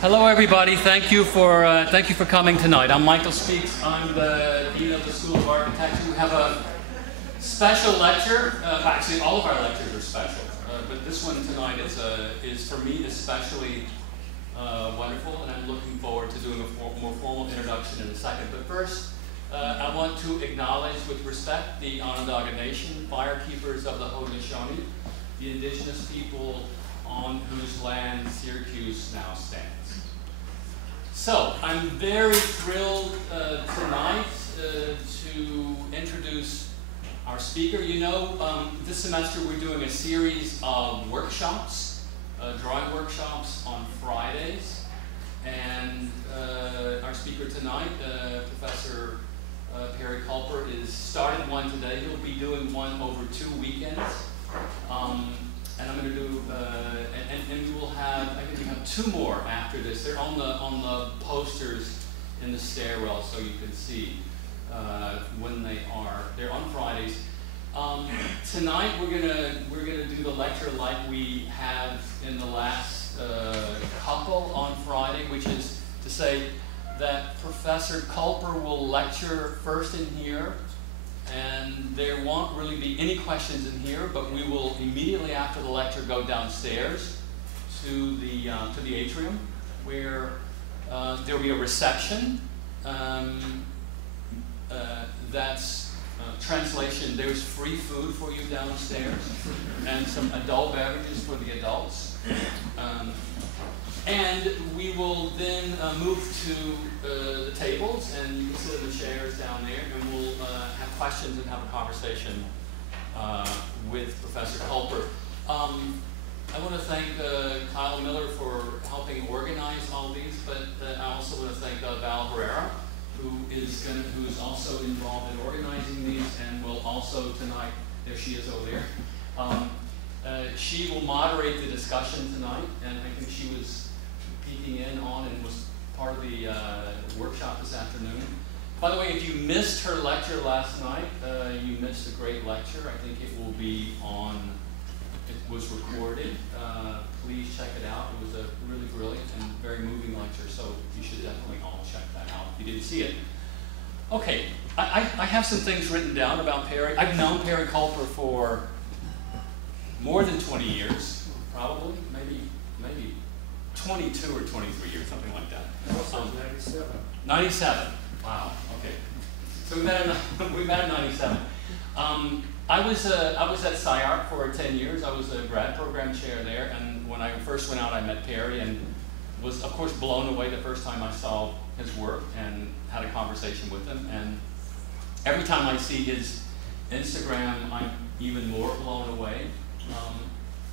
Hello, everybody. Thank you for coming tonight. I'm Michael Speaks. I'm the Dean of the School of Architecture. We have a special lecture. Actually, all of our lectures are special, but this one tonight is for me especially wonderful, and I'm looking forward to doing a more formal introduction in a second. But first, I want to acknowledge with respect the Onondaga Nation, firekeepers of the Haudenosaunee, the indigenous people on whose land Syracuse now stands. So, I'm very thrilled tonight to introduce our speaker. You know, this semester we're doing a series of workshops, drawing workshops on Fridays, and our speaker tonight, Professor Perry Culper, is started one today. He'll be doing one over 2 weekends. And I'm going to do, and we will have, I think we have 2 more after this. They're on the posters in the stairwell, so you can see when they are. They're on Fridays. Tonight we're gonna do the lecture like we have in the last couple on Friday, which is to say that Professor Culper will lecture first in here. And there won't really be any questions in here, but we will immediately after the lecture go downstairs to the atrium, where there will be a reception. That's translation. There's free food for you downstairs, and some adult beverages for the adults. And we will then move to the tables, and you can sit in the chairs down there, and we'll have questions and have a conversation with Professor Culper. I want to thank Kyle Miller for helping organize all these, but I also want to thank Val Herrera, who is also involved in organizing these, and will also tonight, there she is over there. She will moderate the discussion tonight, and I think she was peeking in on and was part of the workshop this afternoon. By the way, if you missed her lecture last night, you missed a great lecture. I think it will be on, it was recorded. Please check it out. It was a really brilliant and very moving lecture, so you should definitely all check that out if you didn't see it. Okay, I have some things written down about Perry. I've known Perry Culper for more than 20 years, probably, maybe 22 or 23 years, something like that. 97. 97. Wow. Okay. So we met in 97. I was at SciArc for 10 years. I was a grad program chair there, and when I first went out, I met Perry and was, of course, blown away the first time I saw his work and had a conversation with him. And every time I see his Instagram, I'm even more blown away.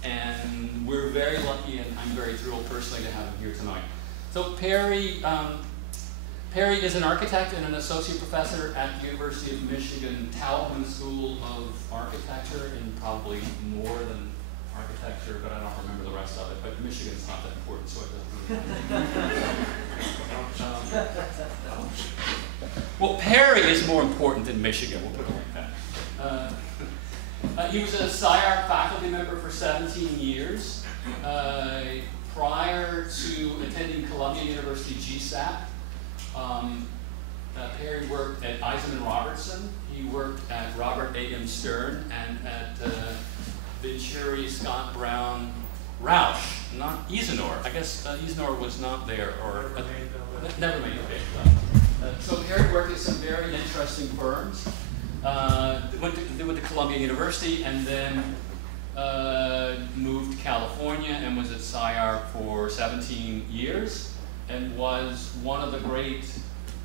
And we're very lucky, and I'm very thrilled personally to have him here tonight. So Perry is an architect and an associate professor at the University of Michigan Taubman School of Architecture, and probably more than architecture, but I don't remember the rest of it. But Michigan's not that important, so it doesn't really matter. Well, Perry is more important than Michigan, we'll put it like that. He was a SciArc faculty member for 17 years. Prior to attending Columbia University GSAP, Perry worked at Eisenman Robertson. He worked at Robert A.M. Stern and at Venturi, Scott Brown, Rausch, not Eisenhower. I guess Eisenhower was not there, or never made it. So Perry worked at some very interesting firms. Went to Columbia University, and then moved to California and was at SciArc for 17 years, and was one of the great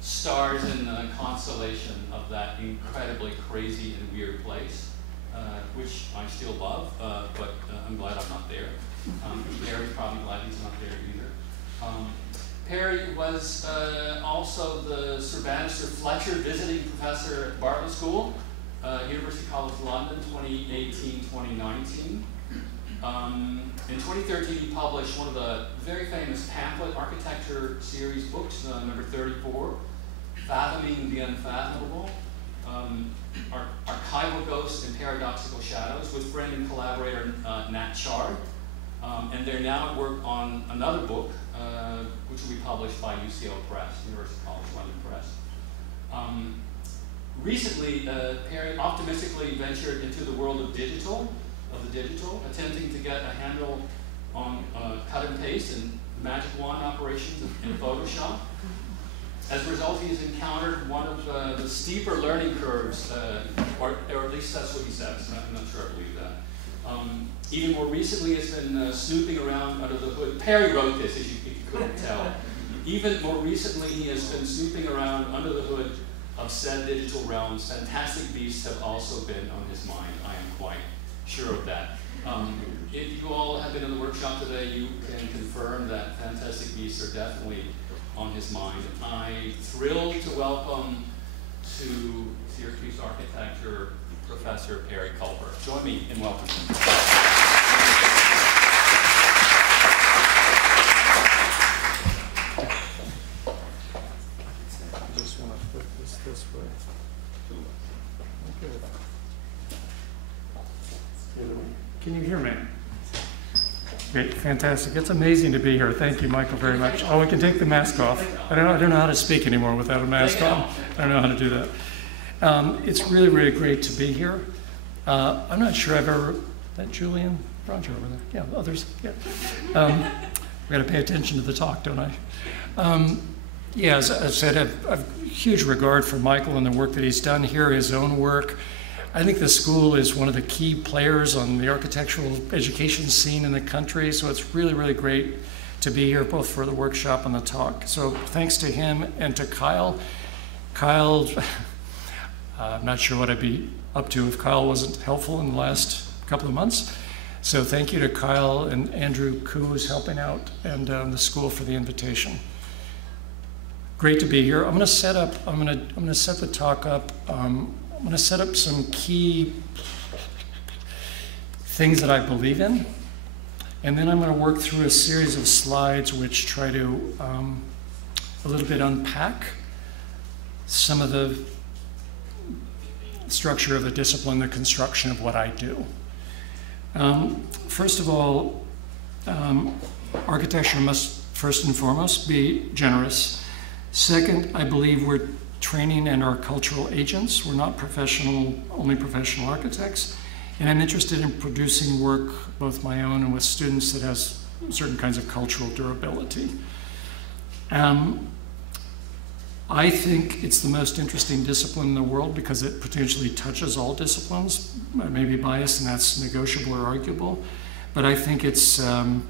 stars in the constellation of that incredibly crazy and weird place, which I still love, but I'm glad I'm not there. Perry's probably glad he's not there either. Perry was also the Sir Bannister Fletcher Visiting Professor at Bartlett School, University College London, 2018-2019. In 2013, he published one of the very famous pamphlet architecture series books, number 34, Fathoming the Unfathomable, Archival Ghosts and Paradoxical Shadows, with friend and collaborator Nat Chard. And they're now at work on another book which will be published by UCL Press, University College London Press. Recently, Perry optimistically ventured into the world of the digital, attempting to get a handle on cut and paste and magic wand operations in Photoshop. As a result, he's encountered one of the steeper learning curves, or at least that's what he says. I'm not sure I believe that. Even more recently, he's been snooping around under the hood. Perry wrote this, if you couldn't tell. Even more recently, he has been snooping around under the hood of said digital realms. Fantastic Beasts have also been on his mind. I am quite sure of that. If you all have been in the workshop today, you can confirm that Fantastic Beasts are definitely on his mind. I'm thrilled to welcome to Syracuse Architecture Professor Perry Culper. Join me in welcoming him. I just want to put this way. Okay. Can you hear me? Great, fantastic. It's amazing to be here. Thank you, Michael, very much. Oh, we can take the mask off. I don't know how to speak anymore without a mask on. I don't know how to do that. It's really, really great to be here. I'm not sure I've ever, that Julian, Roger over there. Yeah, others, yeah. We got to pay attention to the talk, don't I? Yeah, as I said, I've huge regard for Michael and the work that he's done here, his own work. I think the school is one of the key players on the architectural education scene in the country, so it's really, really great to be here, both for the workshop and the talk. So thanks to him and to Kyle. Kyle, I'm not sure what I'd be up to if Kyle wasn't helpful in the last couple of months. So thank you to Kyle and Andrew Koo, who's helping out, and the school for the invitation. Great to be here. I'm going to set the talk up. I'm going to set up some key things that I believe in, and then I'm going to work through a series of slides which try to a little bit unpack some of the structure of the discipline, the construction of what I do. First of all, architecture must first and foremost be generous. Second, I believe we're training and are cultural agents. We're not only professional architects. And I'm interested in producing work, both my own and with students, that has certain kinds of cultural durability. I think it's the most interesting discipline in the world because it potentially touches all disciplines. I may be biased, and that's negotiable or arguable, but I think it's a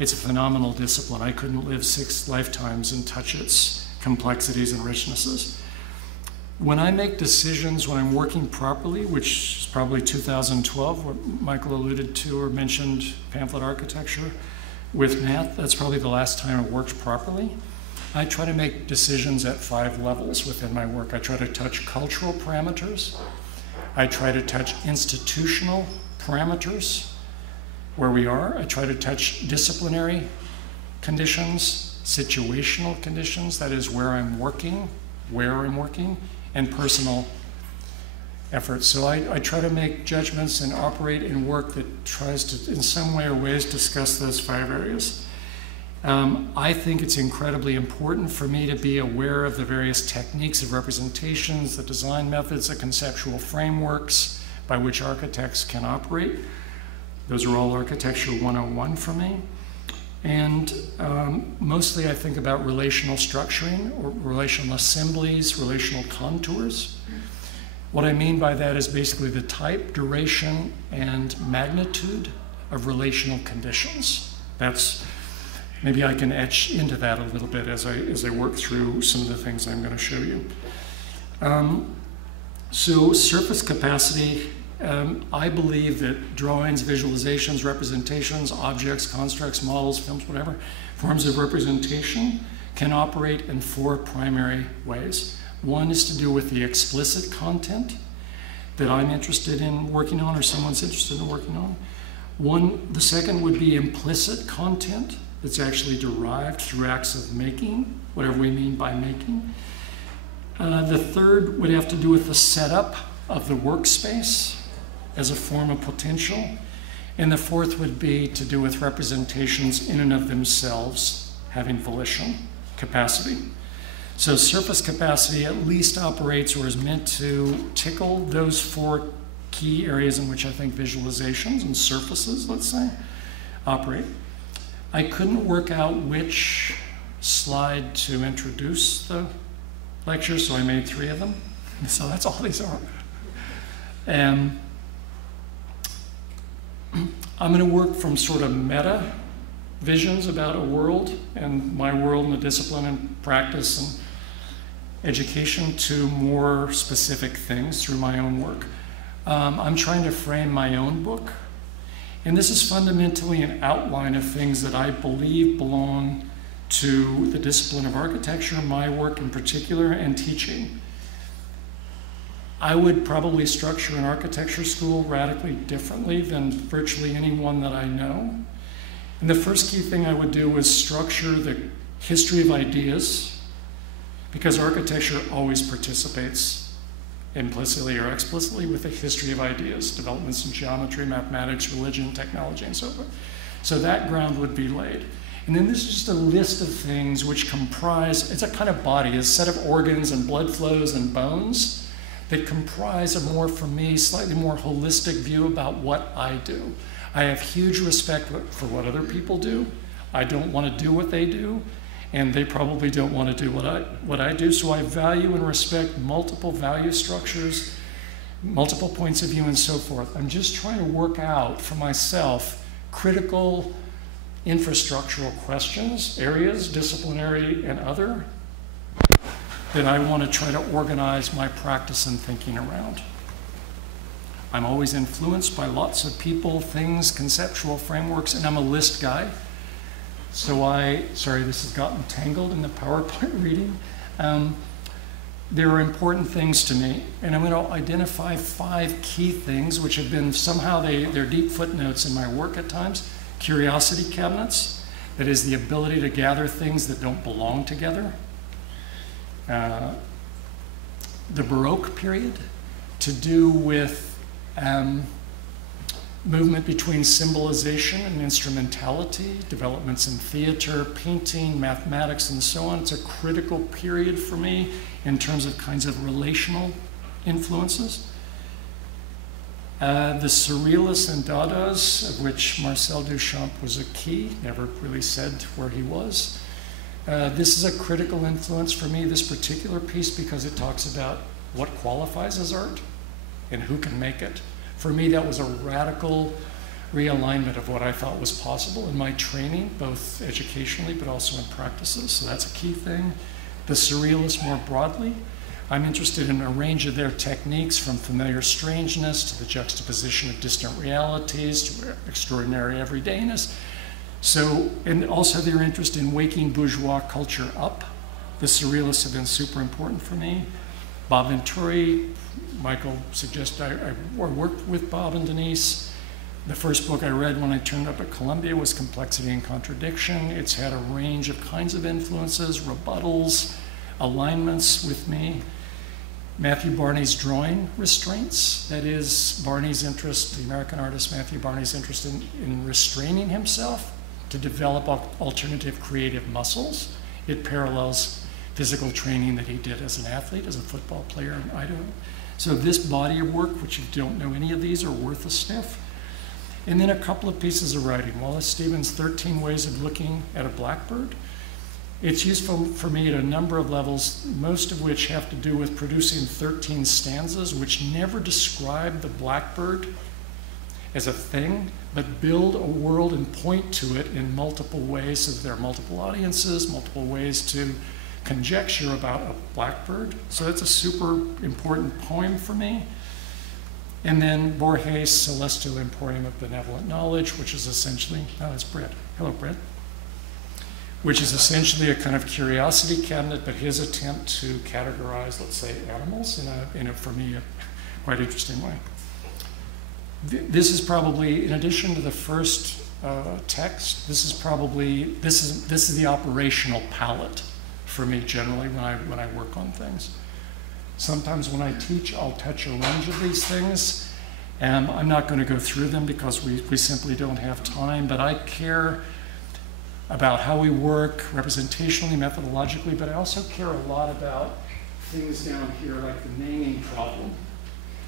phenomenal discipline. I couldn't live 6 lifetimes and touch its complexities and richnesses. When I make decisions, when I'm working properly, which is probably 2012, what Michael alluded to or mentioned, pamphlet architecture with math, that's probably the last time it worked properly. I try to make decisions at 5 levels within my work. I try to touch cultural parameters. I try to touch institutional parameters, where we are. I try to touch disciplinary conditions, situational conditions, that is where I'm working, and personal efforts. So I try to make judgments and operate in work that tries to, in some way or ways, discuss those 5 areas. I think it's incredibly important for me to be aware of the various techniques of representations, the design methods, the conceptual frameworks by which architects can operate. Those are all Architecture 101 for me. And mostly I think about relational structuring, or relational assemblies, relational contours. What I mean by that is basically the type, duration, and magnitude of relational conditions. Maybe I can etch into that a little bit as I work through some of the things I'm going to show you. So surface capacity, I believe that drawings, visualizations, representations, objects, constructs, models, films, whatever, forms of representation can operate in 4 primary ways. One is to do with the explicit content that I'm interested in working on or someone's interested in working on. The second would be implicit content that's actually derived through acts of making, whatever we mean by making. The third would have to do with the setup of the workspace as a form of potential. And the fourth would be to do with representations in and of themselves, having volition, capacity. So surface capacity at least operates or is meant to tickle those 4 key areas in which I think visualizations and surfaces, let's say, operate. I couldn't work out which slide to introduce the lecture, so I made 3 of them. So that's all these are. And I'm going to work from sort of meta visions about a world and my world and the discipline and practice and education to more specific things through my own work. I'm trying to frame my own book, and this is fundamentally an outline of things that I believe belong to the discipline of architecture, my work in particular, and teaching. I would probably structure an architecture school radically differently than virtually anyone that I know. And the first key thing I would do was structure the history of ideas, because architecture always participates implicitly or explicitly with the history of ideas, developments in geometry, mathematics, religion, technology, and so forth. So that ground would be laid. And then this is just a list of things which comprise, it's a kind of body, a set of organs and blood flows and bones that comprise a more, for me, slightly more holistic view about what I do. I have huge respect for what other people do. I don't want to do what they do, and they probably don't want to do what I do. So I value and respect multiple value structures, multiple points of view, and so forth. I'm just trying to work out for myself critical infrastructural questions, areas, disciplinary and other, that I want to try to organize my practice and thinking around. I'm always influenced by lots of people, things, conceptual frameworks, and I'm a list guy. So sorry, this has gotten tangled in the PowerPoint reading. There are important things to me, and I'm going to identify 5 key things which have been somehow, they're deep footnotes in my work at times. Curiosity cabinets, that is the ability to gather things that don't belong together. The Baroque period, to do with movement between symbolization and instrumentality, developments in theater, painting, mathematics, and so on. It's a critical period for me in terms of kinds of relational influences. The Surrealists and Dadas, of which Marcel Duchamp was a key, never really said where he was. This is a critical influence for me, this particular piece, because it talks about what qualifies as art and who can make it. For me, that was a radical realignment of what I thought was possible in my training, both educationally but also in practices. So that's a key thing. The Surrealists more broadly, I'm interested in a range of their techniques, from familiar strangeness to the juxtaposition of distant realities to extraordinary everydayness. So, and also their interest in waking bourgeois culture up. The Surrealists have been super important for me. Bob Venturi, Michael suggested I worked with Bob and Denise. The first book I read when I turned up at Columbia was Complexity and Contradiction. It's had a range of kinds of influences, rebuttals, alignments with me. Matthew Barney's drawing restraints, that is Barney's interest, the American artist Matthew Barney's interest in restraining himself to develop alternative creative muscles. It parallels physical training that he did as an athlete, as a football player in Idaho. So this body of work, which if you don't know any of these, are worth a sniff. And then a couple of pieces of writing. Wallace Stevens' 13 Ways of Looking at a Blackbird. It's useful for me at a number of levels, most of which have to do with producing 13 stanzas which never describe the blackbird as a thing, but build a world and point to it in multiple ways, so that there are multiple audiences, multiple ways to conjecture about a blackbird. So that's a super important poem for me. And then Borges' Celestial Emporium of Benevolent Knowledge, which is essentially, oh, that's Brett. Hello, Brett. Which is essentially a kind of curiosity cabinet, but his attempt to categorize, let's say, animals in a for me, a quite interesting way. This is probably, in addition to the first text, this is the operational palette for me generally when I work on things. Sometimes when I teach, I'll touch a range of these things. I'm not going to go through them because we simply don't have time, but I care about how we work representationally, methodologically, but I also care a lot about things down here like the naming problem.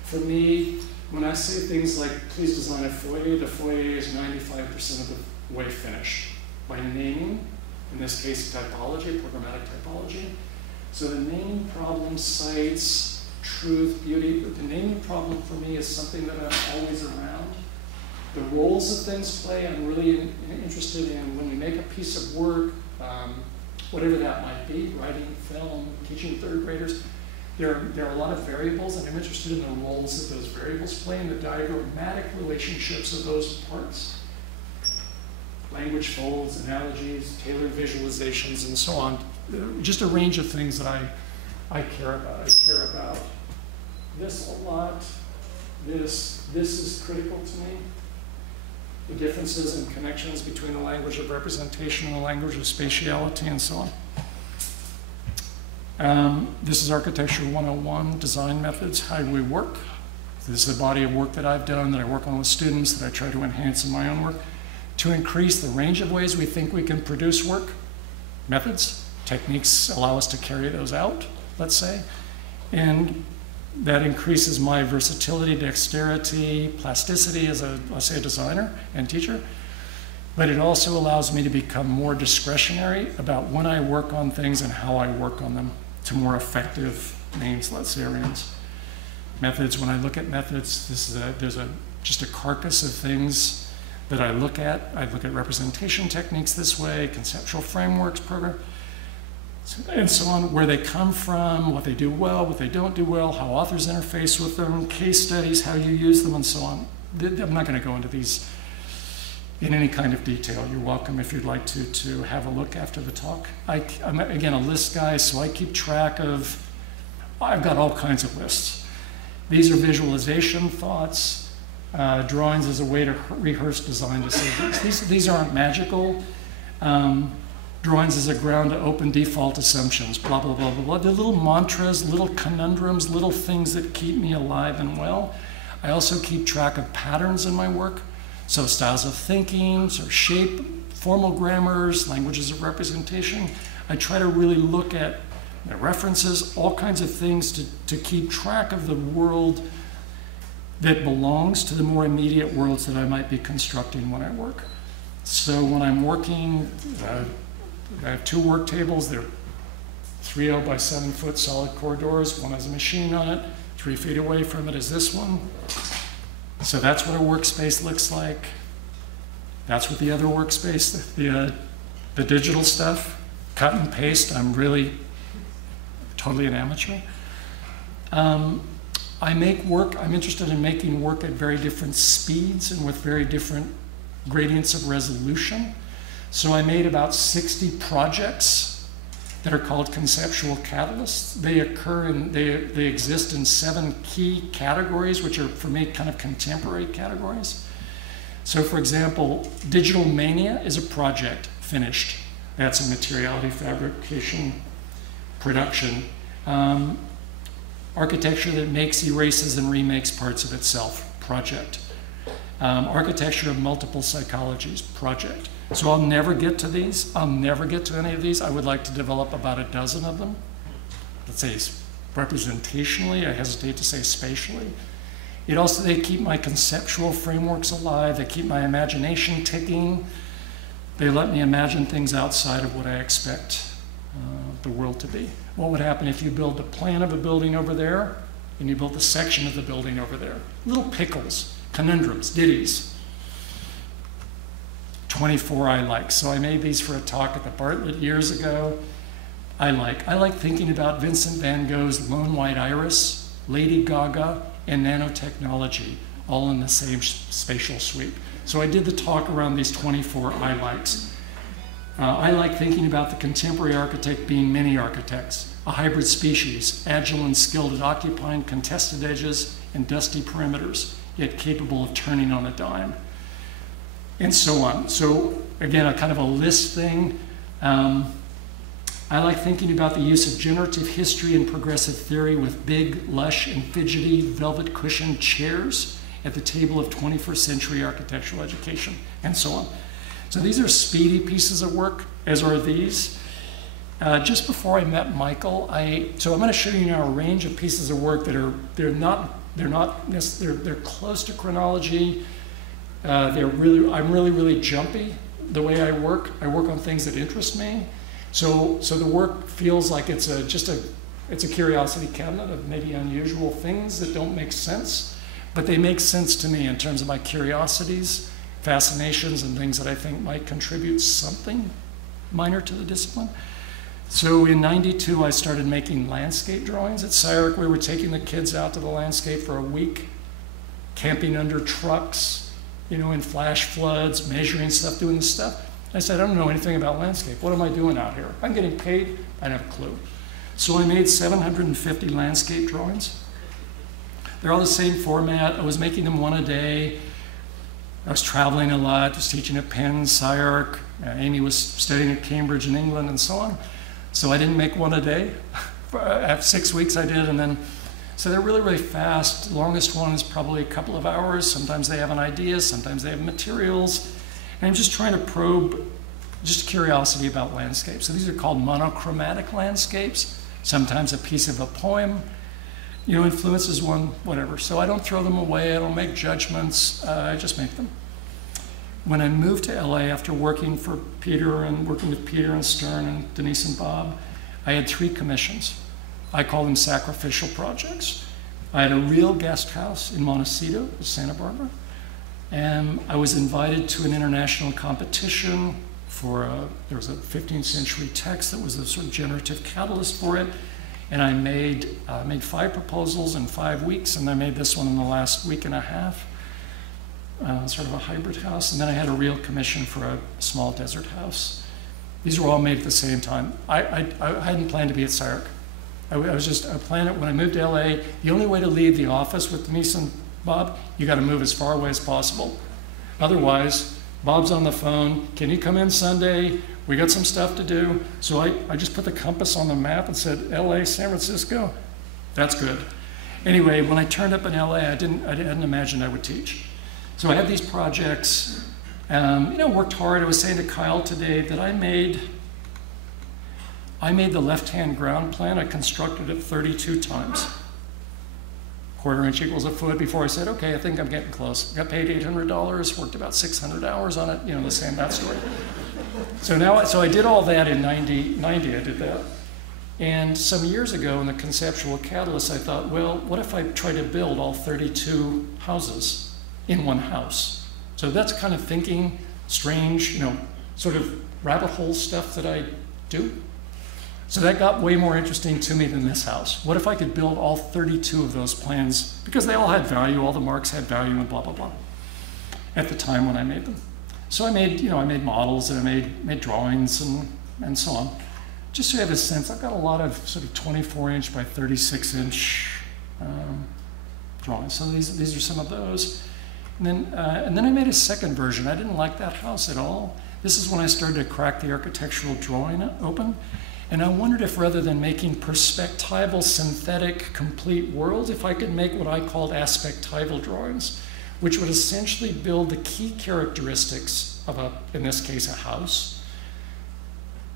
For me, when I say things like, please design a foyer, the foyer is 95% of the way finished by naming, in this case typology, programmatic typology. So the naming problem cites truth, beauty, but the naming problem for me is something that I'm always around. The roles that things play, I'm really interested in when we make a piece of work, whatever that might be, writing, film, teaching third graders. There are a lot of variables, and I'm interested in the roles that those variables play and the diagrammatic relationships of those parts. Language folds, analogies, tailored visualizations, and so on. Just a range of things that I care about. I care about this a lot. This is critical to me. The differences and connections between the language of representation and the language of spatiality and so on. This is Architecture 101, design methods, how we work. This is a body of work that I've done, that I work on with students, that I try to enhance in my own work, to increase the range of ways we think we can produce work. Methods, techniques allow us to carry those out, let's say, and that increases my versatility, dexterity, plasticity as a, let's say, a designer and teacher. But it also allows me to become more discretionary about when I work on things and how I work on them to more effective means, let's say, areas. Methods, when I look at methods, there's just a carcass of things that I look at. I look at representation techniques this way, conceptual frameworks, program, and so on, where they come from, what they do well, what they don't do well, how authors interface with them, case studies, how you use them, and so on. I'm not going to go into these in any kind of detail. You're welcome if you'd like to have a look after the talk. I'm, again, a list guy, so I keep track of, I've got all kinds of lists. These are visualization thoughts. Drawings as a way to rehearse design decisions. These aren't magical. Drawings as a ground to open default assumptions, blah, blah, blah, blah, blah. They're little mantras, little conundrums, little things that keep me alive and well. I also keep track of patterns in my work. So styles of thinking, or shape, formal grammars, languages of representation. I try to really look at references, all kinds of things to keep track of the world that belongs to the more immediate worlds that I might be constructing when I work. So when I'm working, I have two work tables. They're 3L by 7 foot solid corridors. One has a machine on it. 3 feet away from it is this one. So that's what a workspace looks like. That's what the other workspace, the digital stuff, cut and paste. I'm really totally an amateur. I make work, I'm interested in making work at very different speeds and with very different gradients of resolution. So I made about 60 projects that are called conceptual catalysts. They occur in, they exist in 7 key categories, which are, for me, kind of contemporary categories. So for example, Digital Mania is a project finished. That's a materiality fabrication production. Architecture that makes, erases, and remakes parts of itself, project. Architecture of multiple psychologies, project. So I'll never get to these. I'll never get to any of these. I would like to develop about a dozen of them. Let's say representationally, I hesitate to say spatially. They keep my conceptual frameworks alive. They keep my imagination ticking. They let me imagine things outside of what I expect the world to be. What would happen if you build a plan of a building over there and you built a section of the building over there? Little pickles, conundrums, ditties. 24 I like. So I made these for a talk at the Bartlett years ago. I like thinking about Vincent van Gogh's Lone White Iris, Lady Gaga, and nanotechnology, all in the same spatial sweep. So I did the talk around these 24 I likes. I like thinking about the contemporary architect being many architects, a hybrid species, agile and skilled at occupying contested edges and dusty perimeters, yet capable of turning on a dime, and so on. So again, a kind of a list thing. I like thinking about the use of generative history and progressive theory with big, lush, and fidgety velvet cushioned chairs at the table of 21st century architectural education, and so on. So these are speedy pieces of work, as are these. Just before I met Michael, so I'm going to show you now a range of pieces of work that they're close to chronology. I'm really jumpy the way I work. I work on things that interest me. So the work feels like it's a curiosity cabinet of maybe unusual things that don't make sense, but they make sense to me in terms of my curiosities, fascinations, and things that I think might contribute something minor to the discipline. So in '92, I started making landscape drawings at SCI-Arc. We were taking the kids out to the landscape for a week, camping under trucks, in flash floods, measuring stuff, doing this stuff. I said, I don't know anything about landscape. What am I doing out here? I'm getting paid. I don't have a clue. So I made 750 landscape drawings. They're all the same format. I was making them one a day. I was traveling a lot, was teaching at Penn, SCI-Arc. Amy was studying at Cambridge in England and so on. So I didn't make one a day. After 6 weeks I did, and then, so they're really, really fast. The longest one is probably a couple of hours. Sometimes they have an idea, sometimes they have materials. And I'm just trying to probe just curiosity about landscapes. So these are called monochromatic landscapes. Sometimes a piece of a poem, influences one, whatever. So I don't throw them away, I don't make judgments, I just make them. When I moved to LA after working for Peter and working with Peter and Stern and Denise and Bob, I had 3 commissions. I call them sacrificial projects. I had a real guest house in Montecito, Santa Barbara, and I was invited to an international competition there was a 15th century text that was a sort of generative catalyst for it, and I made 5 proposals in 5 weeks, and I made this one in the last week and a half. Sort of a hybrid house, and then I had a real commission for a small desert house. These were all made at the same time. I hadn't planned to be at SCI-Arc. I planned it when I moved to LA. The only way to leave the office with Denise and Bob, you got to move as far away as possible. Otherwise, Bob's on the phone. Can you come in Sunday? We got some stuff to do. So I just put the compass on the map and said, LA, San Francisco. That's good. Anyway, when I turned up in LA, I hadn't imagined I would teach. So I had these projects, worked hard. I was saying to Kyle today that I made the left-hand ground plan. I constructed it 32 times. Quarter inch equals a foot before I said, okay, I think I'm getting close. Got paid $800, worked about 600 hours on it, the same, that story. So I did all that in 90, I did that. And some years ago in the conceptual catalyst, I thought, well, what if I try to build all 32 houses in one house? So that's kind of thinking, strange, sort of rabbit hole stuff that I do. So that got way more interesting to me than this house. What if I could build all 32 of those plans? Because they all had value, all the marks had value, and blah, blah, blah, at the time when I made them. So I made models, and I made drawings, and so on. Just so you have a sense, I've got a lot of sort of 24-inch by 36-inch drawings. So these are some of those. And then I made a second version. I didn't like that house at all. This is when I started to crack the architectural drawing open. And I wondered if rather than making perspectival, synthetic, complete worlds, if I could make what I called aspectival drawings, which would essentially build the key characteristics of in this case, a house,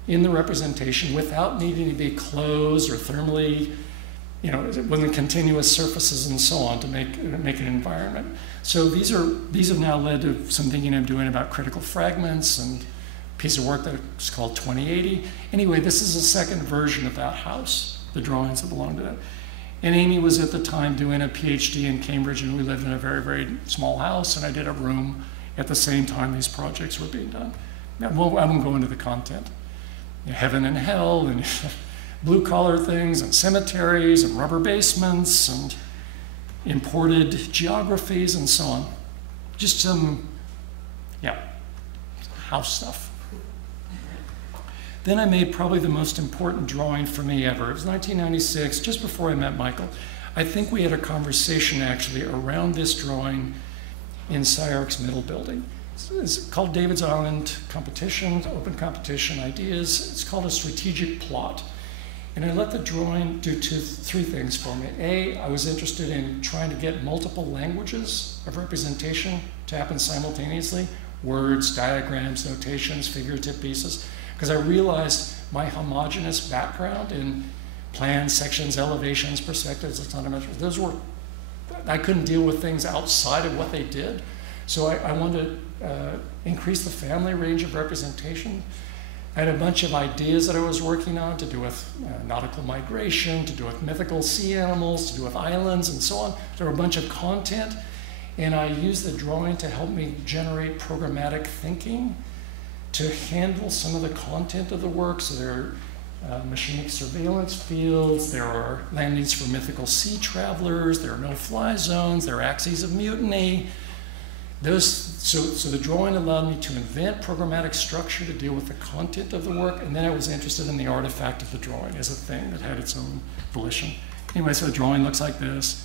in the representation without needing to be closed or thermally, with continuous surfaces and so on to make an environment. So these have now led to some thinking I'm doing about critical fragments and a piece of work that's called 2080. Anyway, this is a second version of that house, the drawings that belong to that. And Amy was at the time doing a PhD in Cambridge, and we lived in a very, very small house, and I did a room at the same time these projects were being done. I won't go into the content. Heaven and hell, and blue-collar things, and cemeteries, and rubber basements, and imported geographies, and so on. Just some, house stuff. Then I made probably the most important drawing for me ever. It was 1996, just before I met Michael. I think we had a conversation actually around this drawing in SCI-Arc's middle building. It's called David's Island Competition, Open Competition Ideas. It's called a strategic plot. And I let the drawing do 3 things for me. A, I was interested in trying to get multiple languages of representation to happen simultaneously, words, diagrams, notations, figurative pieces, because I realized my homogeneous background in plans, sections, elevations, perspectives, autonometry, those were, I couldn't deal with things outside of what they did. So I wanted to increase the family range of representation. I had a bunch of ideas that I was working on to do with nautical migration, to do with mythical sea animals, to do with islands, and so on. There were a bunch of content, and I used the drawing to help me generate programmatic thinking to handle some of the content of the work. So there are machinic surveillance fields, there are landings for mythical sea travelers, there are no-fly zones, there are axes of mutiny. So the drawing allowed me to invent programmatic structure to deal with the content of the work, and then I was interested in the artifact of the drawing as a thing that had its own volition. Anyway, so the drawing looks like this.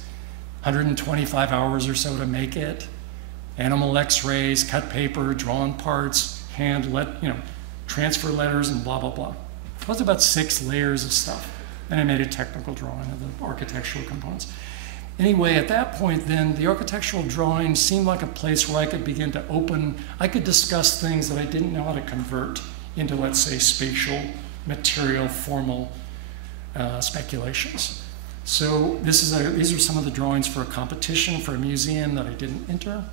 125 hours or so to make it. Animal x-rays, cut paper, drawn parts, transfer letters, and blah, blah, blah. It was about 6 layers of stuff. And I made a technical drawing of the architectural components. Anyway, at that point then, the architectural drawing seemed like a place where I could begin to I could discuss things that I didn't know how to convert into, let's say, spatial, material, formal speculations. So these are some of the drawings for a competition for a museum that I didn't enter.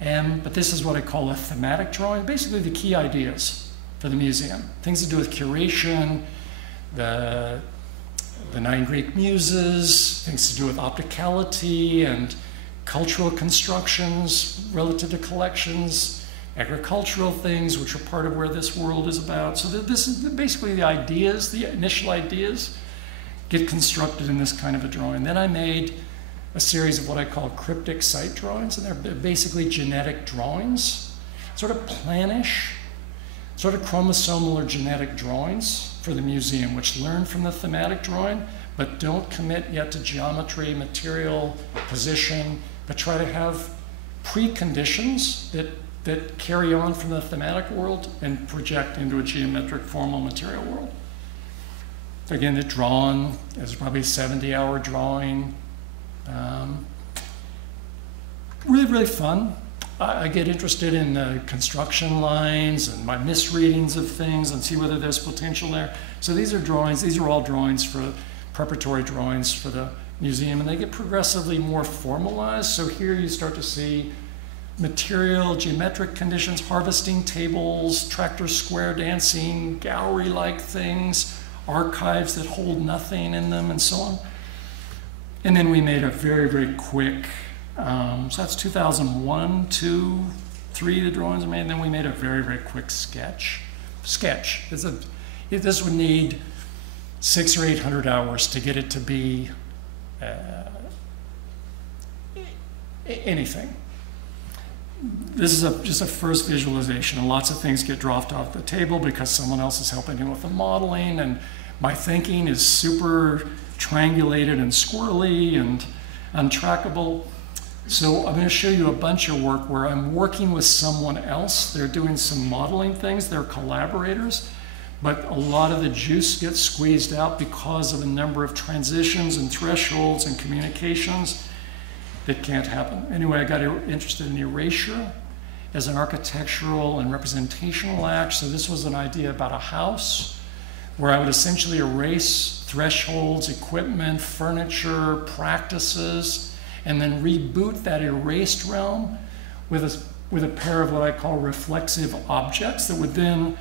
But this is what I call a thematic drawing, basically the key ideas for the museum. Things to do with curation, the 9 Greek muses, things to do with opticality and cultural constructions relative to collections, agricultural things, which are part of where this world is about. So this is basically the ideas, the initial ideas, get constructed in this kind of a drawing. Then I made a series of what I call cryptic site drawings, and they're basically genetic drawings, sort of planish, sort of chromosomal or genetic drawings for the museum, which learn from the thematic drawing, but don't commit yet to geometry, material, position, but try to have preconditions that carry on from the thematic world and project into a geometric, formal, material world. Again, it's drawn as probably a 70-hour drawing. Really, really fun. I get interested in construction lines and my misreadings of things and see whether there's potential there. So these are all drawings for preparatory drawings for the museum, and they get progressively more formalized. So here you start to see material, geometric conditions, harvesting tables, tractor square dancing, gallery-like things, archives that hold nothing in them, and so on. And then we made a very, very quick, so that's 2001, 2, 3, the drawings are made, and then we made a very, very quick sketch. This would need 600 or 800 hours to get it to be anything. This is just a first visualization, and lots of things get dropped off the table because someone else is helping me with the modeling, and my thinking is super triangulated and squirrely and untrackable. So I'm going to show you a bunch of work where I'm working with someone else. They're doing some modeling things. They're collaborators, but a lot of the juice gets squeezed out because of a number of transitions and thresholds and communications that can't happen. Anyway, I got interested in erasure as an architectural and representational act. So this was an idea about a house where I would essentially erase thresholds, equipment, furniture, practices, and then reboot that erased realm with a pair of what I call reflexive objects that would then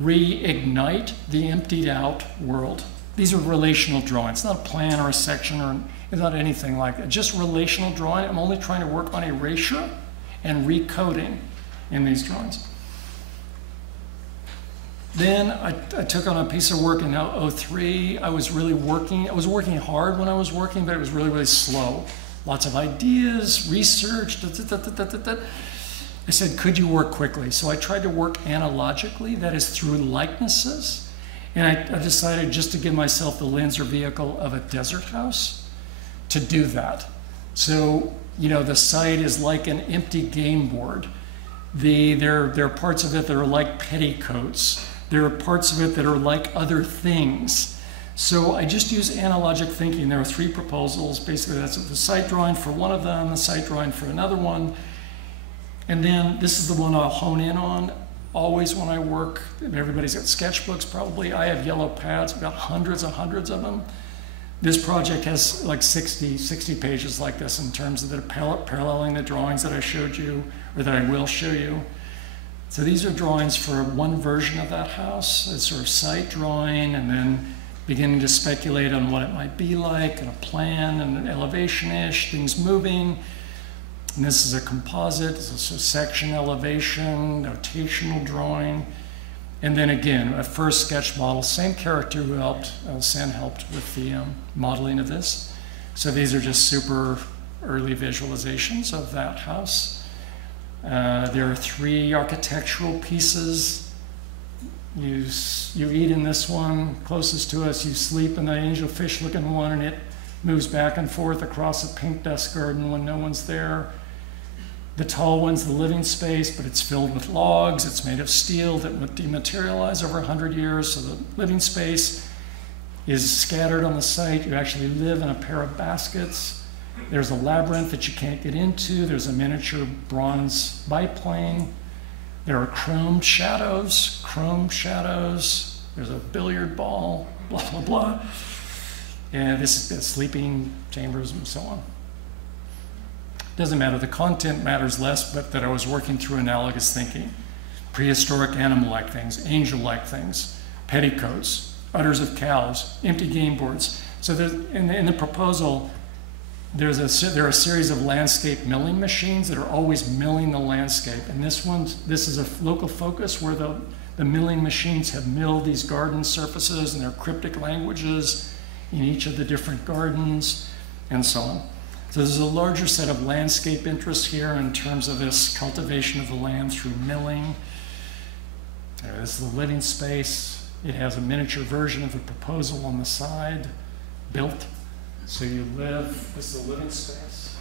reignite the emptied out world. These are relational drawings, not a plan or a section or it's not anything like that, just relational drawing. I'm only trying to work on erasure and recoding in these drawings. Then I took on a piece of work in 2003. I was working hard when I was working, but it was really, really slow. Lots of ideas, research, I said, could you work quickly? So I tried to work analogically, that is through likenesses. And I decided just to give myself the lens or vehicle of a desert house to do that. So, you know, the site is like an empty game board. There are parts of it that are like petticoats. There are parts of it that are like other things. So I just use analogic thinking. There are 3 proposals. Basically, that's the site drawing for one of them, the site drawing for another one. And then this is the one I'll hone in on. Always when I work, everybody's got sketchbooks probably. I have yellow pads, I've got hundreds and hundreds of them. This project has like 60 pages like this in terms of the paralleling the drawings that I showed you, or that I will show you. So these are drawings for one version of that house, a sort of site drawing, and then beginning to speculate on what it might be like, and a plan, and an elevation-ish, things moving. And this is a composite, this is a section elevation, notational drawing. And then again, a first sketch model, same character who helped, Sen helped with the modeling of this. So these are just super early visualizations of that house. There are 3 architectural pieces. You eat in this one, closest to us. You sleep in the angelfish looking one, and it moves back and forth across a pink dust garden when no one's there. The tall one's the living space, but it's filled with logs. It's made of steel that would dematerialize over 100 years. So the living space is scattered on the site. You actually live in a pair of baskets. There's a labyrinth that you can't get into. There's a miniature bronze biplane. There are chromed shadows. There's a billiard ball, blah, blah, blah. And this is the sleeping chambers and so on. Doesn't matter, the content matters less, but that I was working through analogous thinking. Prehistoric animal-like things, angel-like things, petticoats, udders of cows, empty game boards. So in the proposal, there are a series of landscape milling machines that are always milling the landscape. And this is a local focus where the milling machines have milled these garden surfaces and their cryptic languages in each of the different gardens and so on. So there's a larger set of landscape interests here in terms of this cultivation of the land through milling. This is the living space. It has a miniature version of the proposal on the side, built. So you live, this is the living space.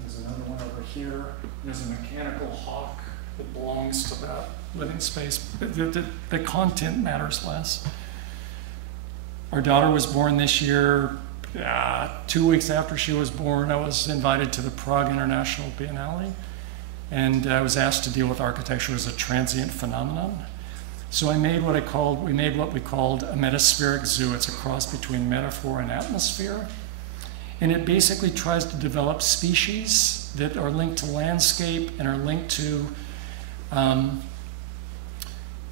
There's another one over here. There's a mechanical hawk that belongs to that living space. The content matters less. Our daughter was born this year. 2 weeks after she was born, I was invited to the Prague International Biennale, and I was asked to deal with architecture as a transient phenomenon. So we made what we called a metaspheric zoo. It's a cross between metaphor and atmosphere. And it basically tries to develop species that are linked to landscape and are linked to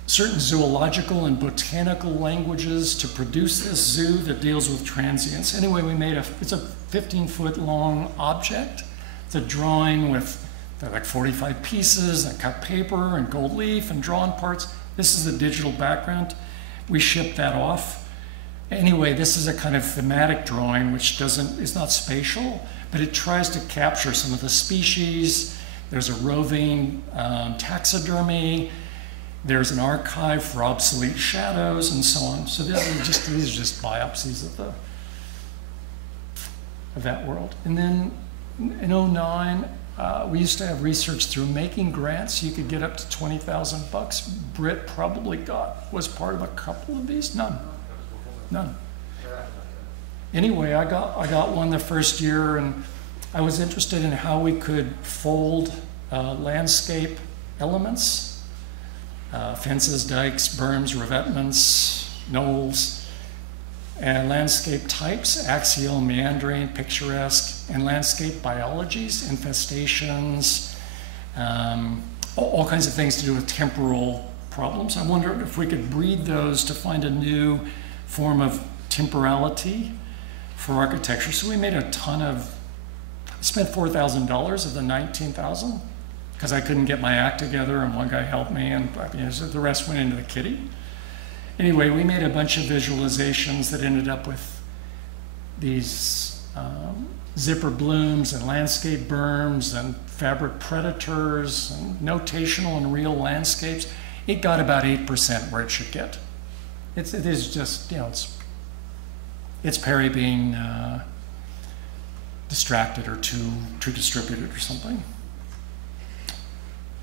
certain zoological and botanical languages to produce this zoo that deals with transience. Anyway, it's a 15-foot long object. It's a drawing with like 45 pieces, and cut paper and gold leaf and drawn parts. This is the digital background. We shipped that off. Anyway, this is a kind of thematic drawing which is not spatial, but it tries to capture some of the species. There's a roving taxidermy. There's an archive for obsolete shadows and so on. So these are just biopsies of that world. And then in 2009, we used to have research through making grants. You could get up to $20,000. Britt probably was part of a couple of these. None. Anyway, I got one the first year, and I was interested in how we could fold landscape elements. Fences, dikes, berms, revetments, knolls, and landscape types, axial, meandering, picturesque, and landscape biologies, infestations, all kinds of things to do with temporal problems. I wondered if we could breed those to find a new form of temporality for architecture. So we made a ton of, spent $4,000 of the $19,000. Because I couldn't get my act together, and one guy helped me, and the rest went into the kitty. Anyway, we made a bunch of visualizations that ended up with these zipper blooms and landscape berms and fabric predators and notational and real landscapes. It got about 8% where it should get. It is just, it's Perry being distracted or too distributed or something.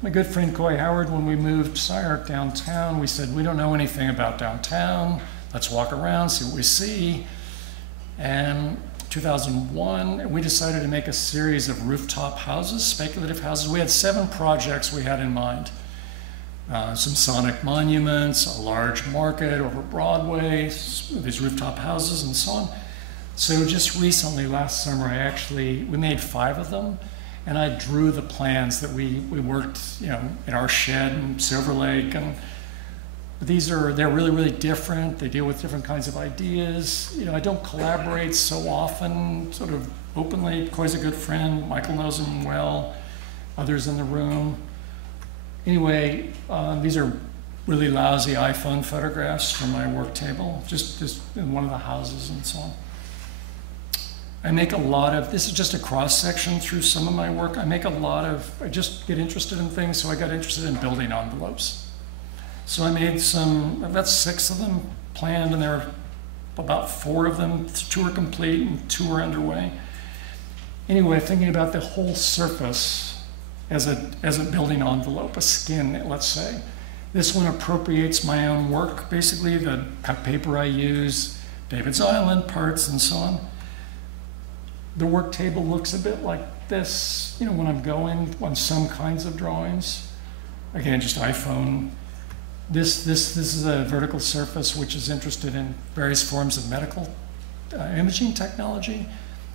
My good friend Coy Howard, when we moved SCI-Arc downtown, we said, we don't know anything about downtown. Let's walk around, see what we see. And 2001, and we decided to make a series of rooftop houses, speculative houses. We had 7 projects we had in mind. Some sonic monuments, a large market over Broadway, these rooftop houses and so on. So just recently, last summer, we made 5 of them, and I drew the plans that we worked, in our shed in Silver Lake. And they're really, really different. They deal with different kinds of ideas. I don't collaborate so often, sort of openly. Coy's a good friend. Michael knows him well. Others in the room. Anyway, these are really lousy iPhone photographs from my work table, just in one of the houses and so on. I make a lot of, this is just a cross-section through some of my work. I just get interested in things, so I got interested in building envelopes. So I made about 6 of them planned, and there are about 4 of them. 2 are complete and 2 are underway. Anyway, thinking about the whole surface as a building envelope, a skin, let's say. This one appropriates my own work, basically, the cut paper I use, David's Island parts, and so on. The work table looks a bit like this, when I'm going on some kinds of drawings. Again, just iPhone. This is a vertical surface which is interested in various forms of medical imaging technology,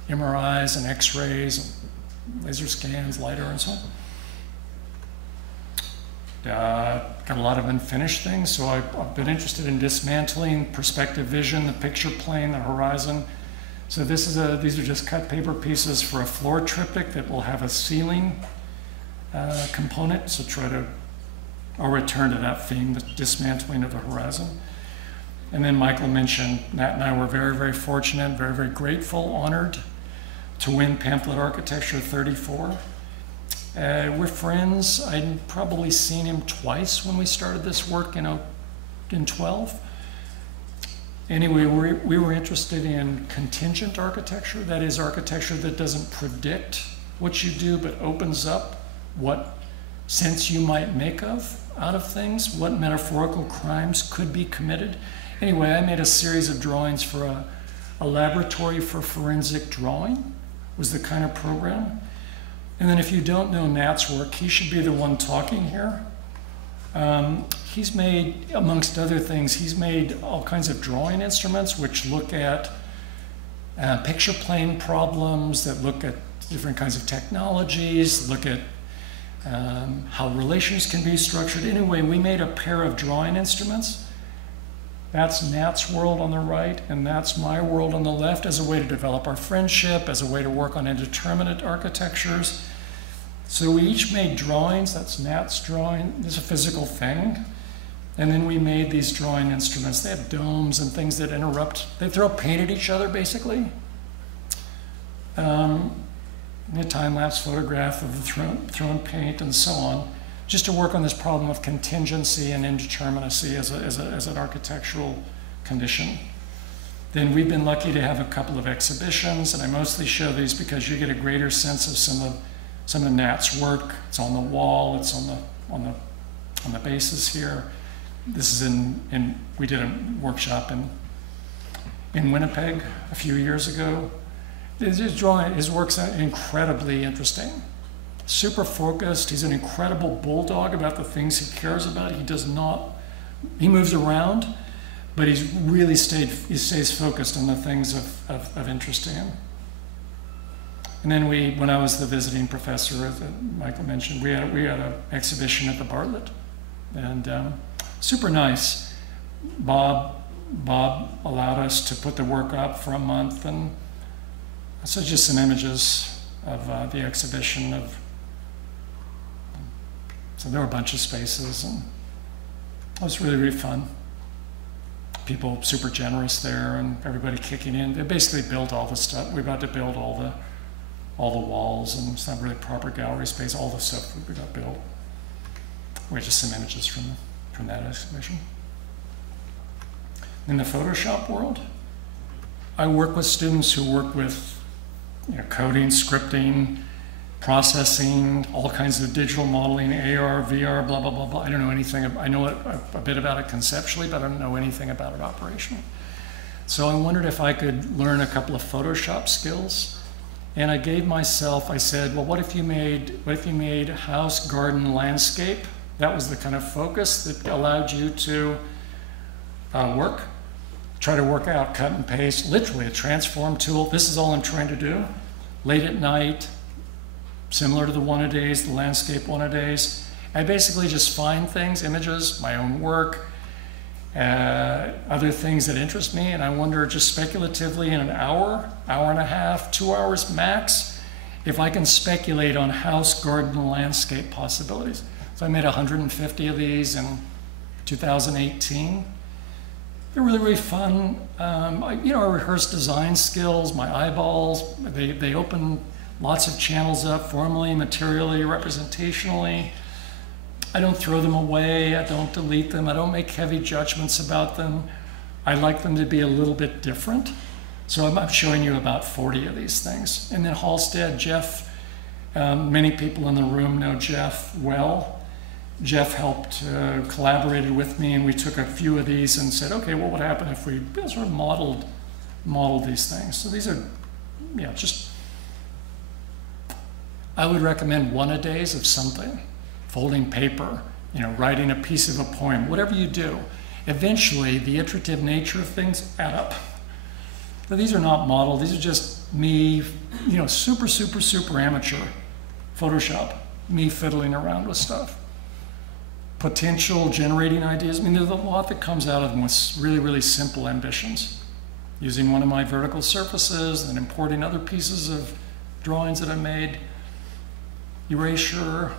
MRIs and X-rays, laser scans, LiDAR, and so on. Got a lot of unfinished things, so I've been interested in dismantling perspective vision, the picture plane, the horizon. So these are just cut paper pieces for a floor triptych that will have a ceiling component. So I'll return to that theme, the dismantling of the horizon. And then Michael mentioned, Nat and I were very, very fortunate, very, very grateful, honored to win Pamphlet Architecture 34. We're friends. I'd probably seen him twice when we started this work in 12. Anyway, we were interested in contingent architecture. That is architecture that doesn't predict what you do, but opens up what sense you might make out of things, what metaphorical crimes could be committed. Anyway, I made a series of drawings for a laboratory for forensic drawing, was the kind of program. And then if you don't know Nat's work, he should be the one talking here. He's made, amongst other things, he's made all kinds of drawing instruments which look at picture plane problems, that look at different kinds of technologies, look at how relations can be structured. Anyway, we made a pair of drawing instruments. That's Nat's world on the right, and that's my world on the left, as a way to develop our friendship, as a way to work on indeterminate architectures. So we each made drawings. That's Nat's drawing. This is a physical thing. And then we made these drawing instruments. They have domes and things that interrupt. They throw paint at each other, basically. A time-lapse photograph of the thrown paint and so on, just to work on this problem of contingency and indeterminacy as an architectural condition. Then we've been lucky to have a couple of exhibitions, and I mostly show these because you get a greater sense of some of Nat's work. It's on the wall, it's on the bases here. This is we did a workshop in Winnipeg a few years ago. His work's incredibly interesting. Super focused. He's an incredible bulldog about the things he cares about. He moves around, but he stays focused on the things of interest to him. And then when I was the visiting professor, as Michael mentioned, we had an exhibition at the Bartlett, and super nice. Bob allowed us to put the work up for a month, and so just some images of the exhibition. So there were a bunch of spaces, and it was really, really fun. People super generous there, and everybody kicking in. They basically built all the stuff. We're about to build all the walls, and it's not really proper gallery space. All the stuff we got built. We had just some images from that exhibition. In the Photoshop world, I work with students who work with coding, scripting, processing, all kinds of digital modeling, AR, VR, blah, blah, blah, blah. I don't know anything. I know a bit about it conceptually, but I don't know anything about it operationally. So I wondered if I could learn a couple of Photoshop skills. And I gave myself, I said, well, what if you made house, garden, landscape? That was the kind of focus that allowed you to try to work out, cut and paste, literally a transform tool. This is all I'm trying to do. Late at night, similar to the one-a-days, the landscape one-a-days. I basically just find things, images, my own work, other things that interest me, and I wonder just speculatively in an hour, hour and a half, 2 hours max, if I can speculate on house, garden, and landscape possibilities. So I made 150 of these in 2018. They're really, really fun. I rehearsed design skills, my eyeballs. They open lots of channels up, formally, materially, representationally. I don't throw them away. I don't delete them. I don't make heavy judgments about them. I like them to be a little bit different. So I'm showing you about 40 of these things. And then Halstead, Jeff, many people in the room know Jeff well. Jeff helped, collaborated with me, and we took a few of these and said, okay, what would happen if we sort of modeled these things? So these are, I would recommend one-a-days of something, folding paper, writing a piece of a poem, whatever you do. Eventually, the iterative nature of things add up. But these are not modeled. These are just me, super, super, super amateur Photoshop, me fiddling around with stuff. Potential generating ideas. I mean, there's a lot that comes out of them with really, really simple ambitions. Using one of my vertical surfaces and importing other pieces of drawings that I made. Erasure.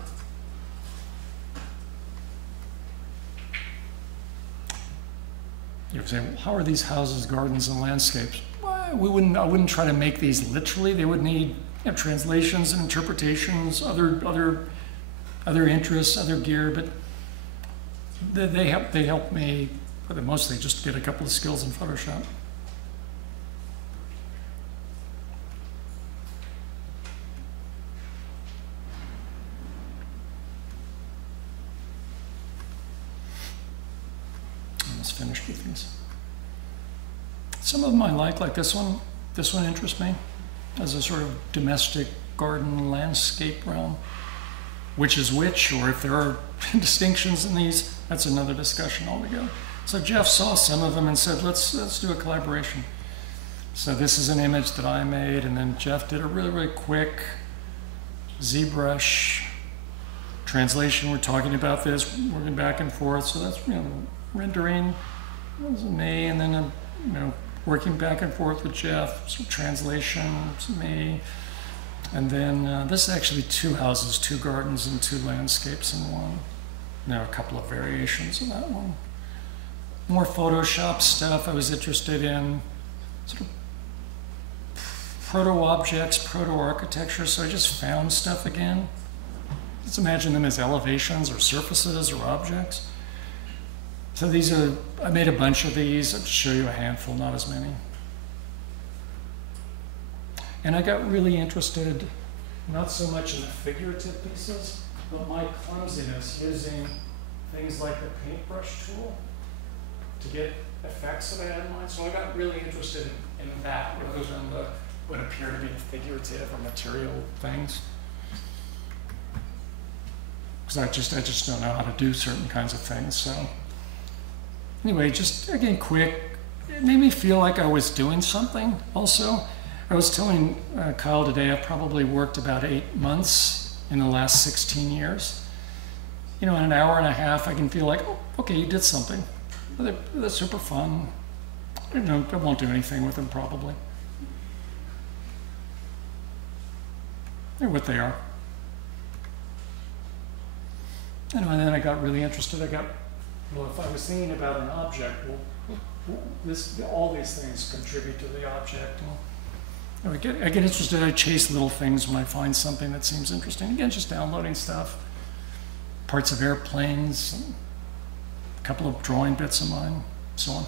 You say, well, how are these houses, gardens, and landscapes? Well, I wouldn't try to make these literally. They would need translations and interpretations, other interests, other gear, but they help me, but mostly just get a couple of skills in Photoshop. Almost finished with these. Some of them I like this one. This one interests me as a sort of domestic garden landscape realm. Which is which, or if there are distinctions in these, that's another discussion altogether. So Jeff saw some of them and said, let's do a collaboration. So this is an image that I made, and then Jeff did a really, really quick ZBrush translation. We're talking about this, working back and forth. So that's rendering, that was me, and then working back and forth with Jeff. So translation, it's me. And then this is actually 2 houses, 2 gardens, and 2 landscapes in one. There are a couple of variations of that one. More Photoshop stuff I was interested in, sort of proto-objects, proto-architecture, so I just found stuff again. Let's imagine them as elevations or surfaces or objects. So these are, I made a bunch of these. I'll just show you a handful, not as many. And I got really interested, not so much in the figurative pieces, but my clumsiness using things like the paintbrush tool to get effects that I had in mind. So I got really interested in that rather than what appear to be figurative or material things. Because I just don't know how to do certain kinds of things. So anyway, just again, quick. It made me feel like I was doing something also. I was telling Kyle today I've probably worked about 8 months in the last 16 years. In an hour and a half, I can feel like, oh, okay, you did something. They're super fun. I won't do anything with them probably. They're what they are. And then I got really interested. If I was thinking about an object, all these things contribute to the object. I get interested. I chase little things when I find something that seems interesting. Again, just downloading stuff, parts of airplanes, a couple of drawing bits of mine, so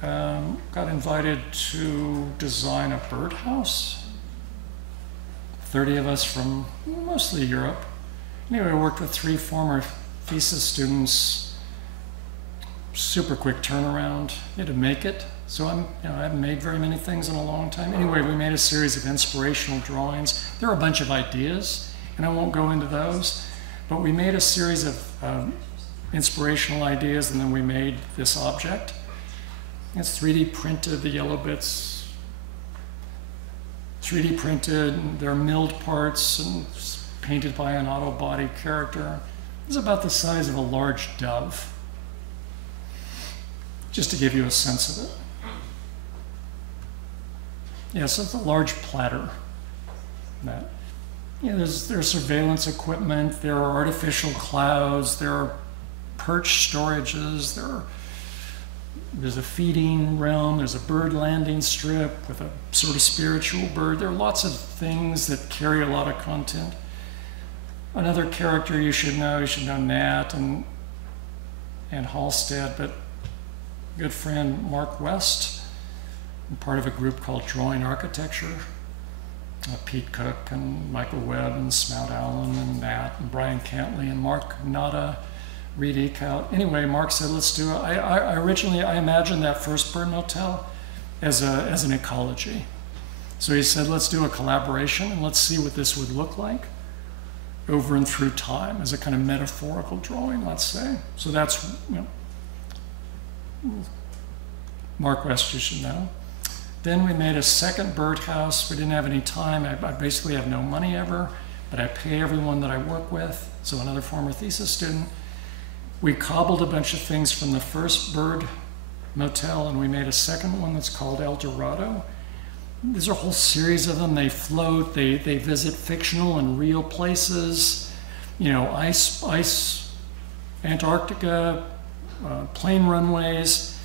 on. Got invited to design a birdhouse. 30 of us from mostly Europe. Anyway, I worked with 3 former thesis students super quick turnaround. You had to make it. So I haven't made very many things in a long time. Anyway, we made a series of inspirational drawings. There are a bunch of ideas, and I won't go into those, but we made a series of inspirational ideas, and then we made this object. It's 3D printed, the yellow bits, 3D printed, and they're milled parts and painted by an auto body character. It's about the size of a large dove, just to give you a sense of it. Yes, it's a large platter. There's surveillance equipment, there are artificial clouds, there are perch storages, there's a feeding realm, there's a bird landing strip with a sort of spiritual bird. There are lots of things that carry a lot of content. Another character you should know Nat and Halstead, but good friend Mark West, I'm part of a group called Drawing Architecture. Pete Cook and Michael Webb and Smout Allen and Nat and Brian Cantley and Mark Nada, Reed Eekhout. Anyway, Mark said, let's do it. I originally imagined that first bird motel as an ecology. So he said, let's do a collaboration and let's see what this would look like over and through time as a kind of metaphorical drawing, let's say. So that's, Mark West, you should know. Then we made a second birdhouse. We didn't have any time. I basically have no money ever, but I pay everyone that I work with. So another former thesis student. We cobbled a bunch of things from the first bird motel, and we made a second one that's called El Dorado. There's a whole series of them. They float, they visit fictional and real places, ice, Antarctica, plane runways,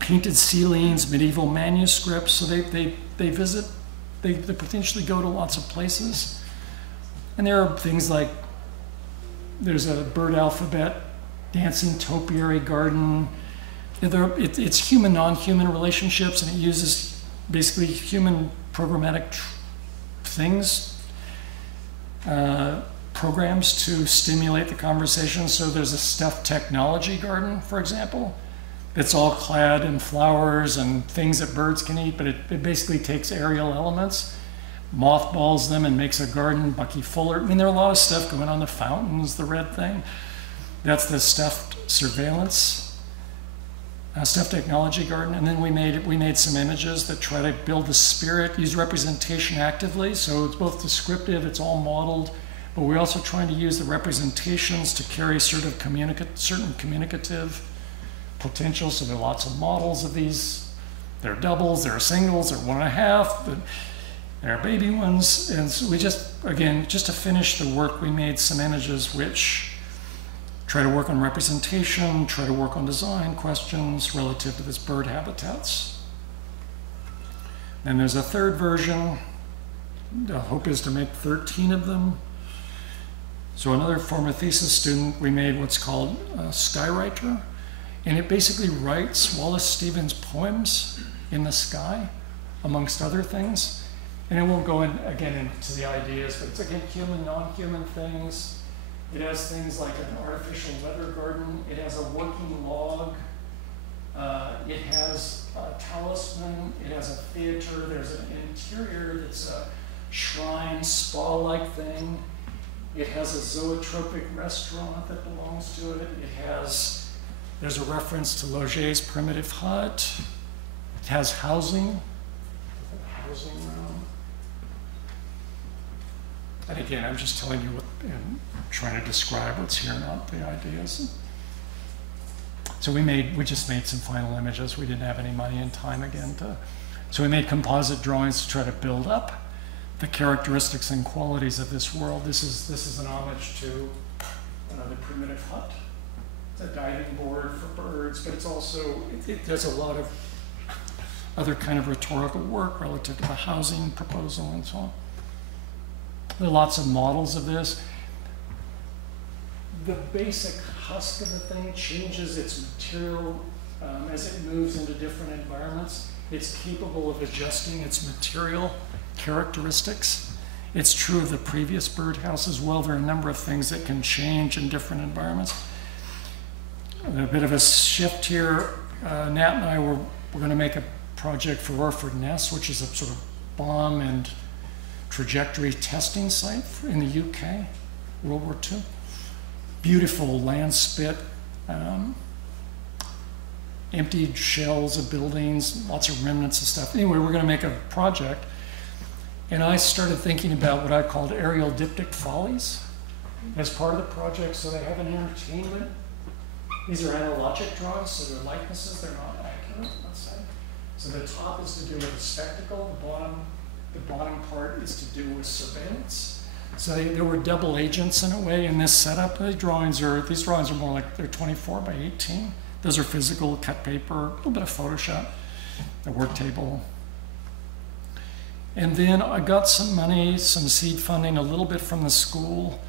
painted ceilings, medieval manuscripts. So they visit, they potentially go to lots of places. And there are things like, there's a bird alphabet, dancing topiary garden. It's human, non-human relationships, and it uses basically human programmatic things, programs to stimulate the conversation. So there's a stuffed technology garden, for example. It's all clad in flowers and things that birds can eat, but it basically takes aerial elements, mothballs them, and makes a garden. Bucky Fuller. I mean, there are a lot of stuff going on. The fountains, the red thing. That's the stuffed surveillance, stuffed technology garden. And then we made some images that try to build the spirit, use representation actively. So it's both descriptive, it's all modeled, but we're also trying to use the representations to carry certain communicative potential. So there are lots of models of these. There are doubles, there are singles, there are 1.5, there are baby ones. And so we just to finish the work, we made some images which try to work on representation, try to work on design questions relative to this bird habitats. And there's a third version. The hope is to make 13 of them. So another former thesis student, we made what's called a Skywriter. And it basically writes Wallace Stevens' poems in the sky, amongst other things. And it won't go into the ideas, but it's again human, non-human things. It has things like an artificial weather garden. It has a working log. It has a talisman. It has a theater. There's an interior that's a shrine, spa-like thing. It has a zoetropic restaurant that belongs to it. There's a reference to Lauget's primitive hut. It has housing. Housing room. And again, I'm just telling you and trying to describe what's here, not the ideas. So we just made some final images. We didn't have any money and time again so we made composite drawings to try to build up the characteristics and qualities of this world. This is an homage to another primitive hut. It's a diving board for birds, but it's also, there's a lot of other kind of rhetorical work relative to the housing proposal and so on. There are lots of models of this. The basic husk of the thing changes its material as it moves into different environments. It's capable of adjusting its material characteristics. It's true of the previous birdhouse as well. There are a number of things that can change in different environments. A bit of a shift here. Nat and I we're going to make a project for Orford Ness, which is a sort of bomb and trajectory testing site in the UK, World War II. Beautiful land spit, emptied shells of buildings, lots of remnants of stuff. Anyway, we're going to make a project. And I started thinking about what I called aerial diptych follies as part of the project. So they have an entertainment. These are analogic drawings, so they're likenesses, they're not accurate, let's say. So the top is to do with a spectacle, the bottom part is to do with surveillance. So there were double agents in a way in this setup. These drawings are more like, they're 24 by 18. Those are physical, cut paper, a little bit of Photoshop, a work table. And then I got some money, some seed funding, a little bit from the school.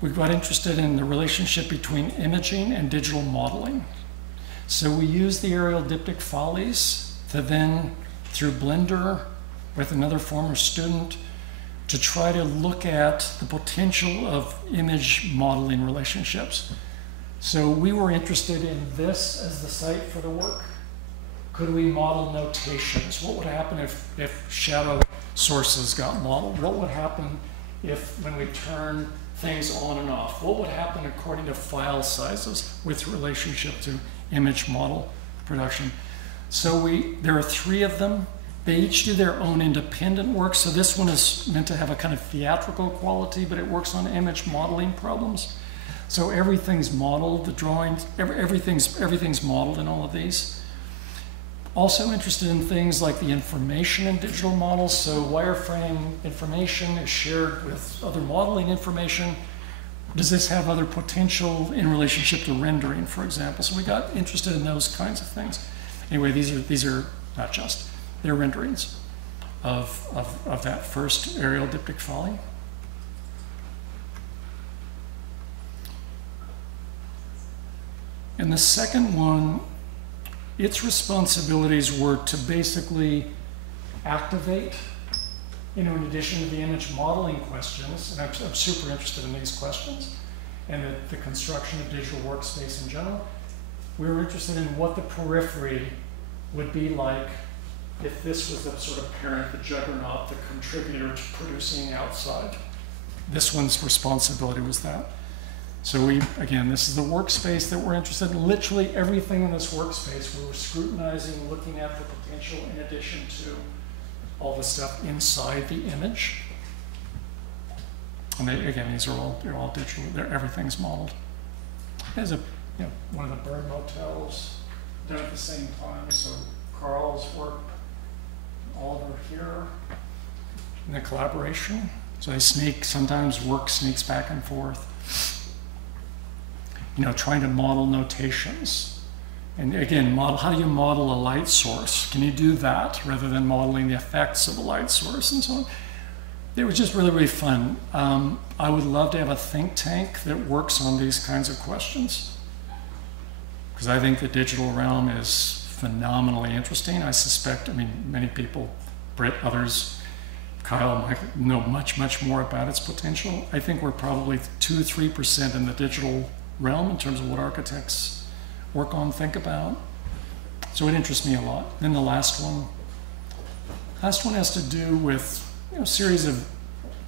We got interested in the relationship between imaging and digital modeling. So we used the aerial diptych follies to then, through Blender, with another former student, to try to look at the potential of image modeling relationships. So we were interested in this as the site for the work. Could we model notations? What would happen if shadow sources got modeled? What would happen if, when we turn things on and off? What would happen according to file sizes with relationship to image model production? So there are 3 of them. They each do their own independent work. So this one is meant to have a kind of theatrical quality, but it works on image modeling problems. So everything's modeled, the drawings, everything's modeled in all of these. Also interested in things like the information in digital models. So wireframe information is shared with other modeling information. Does this have other potential in relationship to rendering, for example? So we got interested in those kinds of things. Anyway, these are not just, they're renderings of that first aerial diptych folly. And the second one, its responsibilities were to basically activate, in addition to the image modeling questions, and I'm super interested in these questions, and the construction of digital workspace in general. We were interested in what the periphery would be like if this was the sort of parent, the juggernaut, the contributor to producing outside. This one's responsibility was that. So again, this is the workspace that we're interested in. Literally everything in this workspace we were scrutinizing, looking at the potential in addition to all the stuff inside the image. And again, they're all digital. Everything's modeled. There's one of the bird motels done at the same time. So Carl's work, Oliver here, and the collaboration. So they sometimes work sneaks back and forth. Trying to model notations. And again, how do you model a light source? Can you do that rather than modeling the effects of a light source and so on? It was just really, really fun. I would love to have a think tank that works on these kinds of questions, because I think the digital realm is phenomenally interesting. I suspect, many people, Britt, others, Kyle might know much, much more about its potential. I think we're probably 2 or 3% in the digital realm in terms of what architects work on, think about. So it interests me a lot. Then the last one has to do with a series of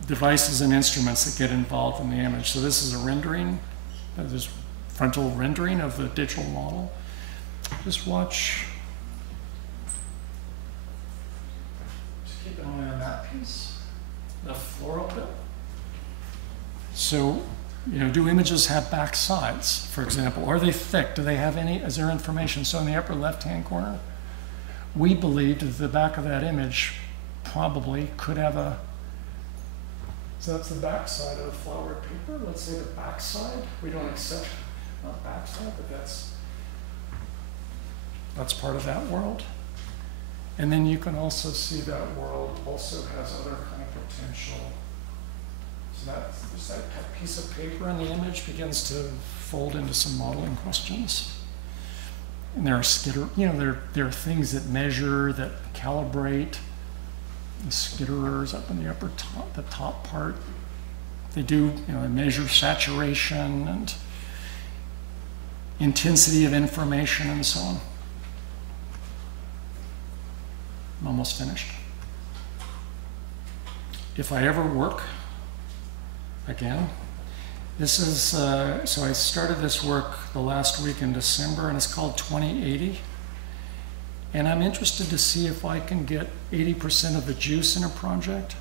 devices and instruments that get involved in the image. So this is a rendering, this frontal rendering of the digital model. Just watch. Just keep an eye on that piece, the floral bit. So, do images have back sides, for example? Are they thick? Do they have is there information? So in the upper left-hand corner, we believed that the back of that image probably could have so that's the back side of the flowered paper. Let's say the back side. We don't accept, not back side, but that's part of that world. And then you can also see that world also has other kind of potential. So that piece of paper in the image begins to fold into some modeling questions. And there are there are things that measure, that calibrate. The skitterers up in the upper top, the top part. They do, they measure saturation, and intensity of information, and so on. I'm almost finished. If I ever work again, this is, so I started this work the last week in December, and it's called 2080. And I'm interested to see if I can get 80% of the juice in a project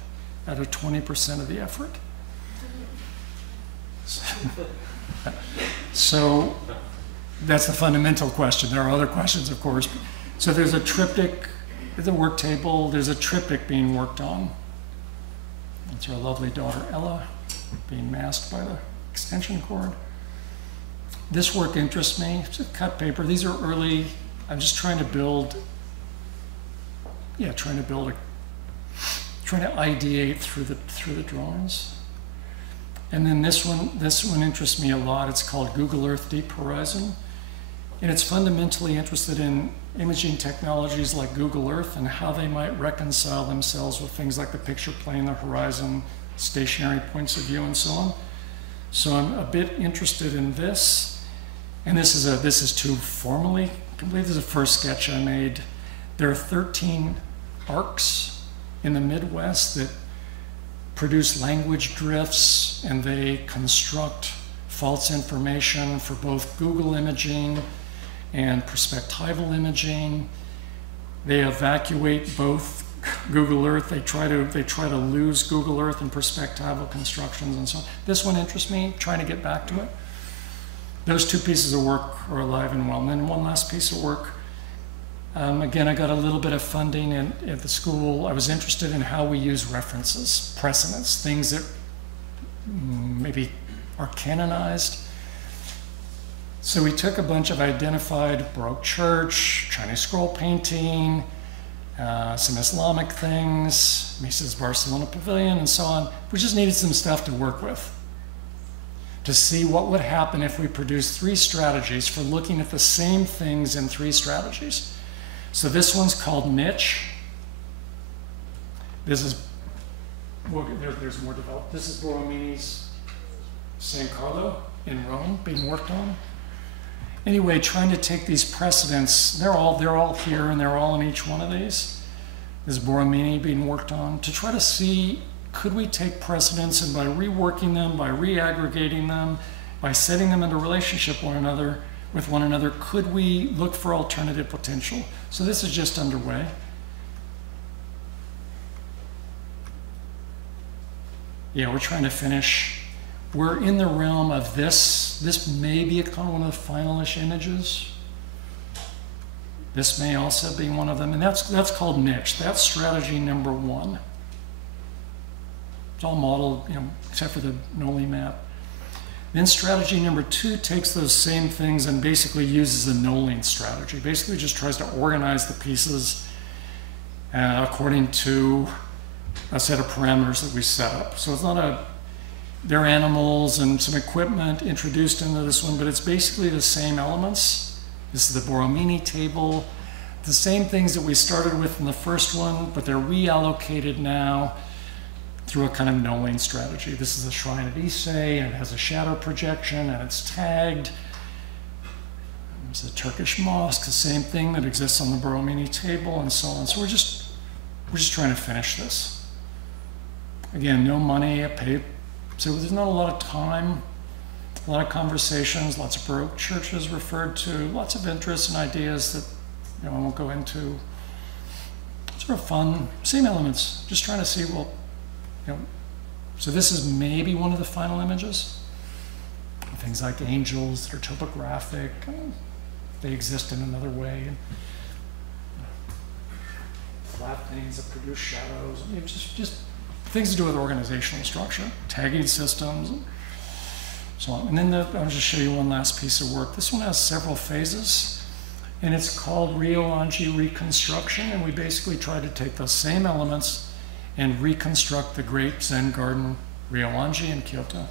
out of 20% of the effort. So that's the fundamental question. There are other questions, of course. So there's a triptych, the work table, there's a triptych being worked on. That's our lovely daughter Ella being masked by the extension cord. This work interests me. It's a cut paper. These are early. I'm just trying to build, trying to ideate through the drawings. And then this one interests me a lot. It's called Google Earth Deep Horizon. And it's fundamentally interested in imaging technologies like Google Earth and how they might reconcile themselves with things like the picture plane, the horizon, stationary points of view, and so on. So I'm a bit interested in this. And this is too formally complete. This is the first sketch I made. There are 13 arcs in the Midwest that produce language drifts, and they construct false information for both Google imaging and perspectival imaging. They evacuate both Google Earth. They try to lose Google Earth and perspectival constructions and so on. This one interests me, trying to get back to it. Those two pieces of work are alive and well. And then one last piece of work. Again, I got a little bit of funding at the school. I was interested in how we use references, precedents, things that maybe are canonized. So we took a bunch of identified Baroque church, Chinese scroll painting, some Islamic things, Mises Barcelona Pavilion, and so on. We just needed some stuff to work with to see what would happen if we produced 3 strategies for looking at the same things in 3 strategies. So this one's called Niche. This is, there's more developed. This is Borromini's San Carlo in Rome being worked on. Anyway, trying to take these precedents, they're all here and they're all in each one of these. This is Borromini being worked on to try to see, could we take precedents, and by reworking them, by reaggregating them, by setting them into relationship with one another, could we look for alternative potential? So this is just underway. Yeah, we're trying to finish. We're in the realm of this. This may be kind of one of the finalish images. This may also be one of them, and that's called Niche. That's strategy number 1. It's all modeled, except for the Noli map. Then strategy number 2 takes those same things and basically uses a Knowling strategy. Basically just tries to organize the pieces according to a set of parameters that we set up. So it's not there are animals and some equipment introduced into this one, but it's basically the same elements. This is the Borromini table. The same things that we started with in the first one, but they're reallocated now through a kind of Knowling strategy. This is a shrine at Issei, and it has a shadow projection, and it's tagged. There's a Turkish mosque, the same thing that exists on the Borromini table, and so on. So we're just trying to finish this. Again, no money, so there's not a lot of time, a lot of conversations, lots of Baroque churches referred to, lots of interests and ideas that I won't go into. Sort of fun, same elements, just trying to see, well, so this is maybe one of the final images. Things like angels that are topographic, they exist in another way. Flat things that produce shadows. Just things to do with organizational structure, tagging systems, and so on. And then I'll just show you one last piece of work. This one has several phases, and it's called Ryoanji Reconstruction, and we basically try to take those same elements and reconstruct the great Zen garden Ryoanji in Kyoto.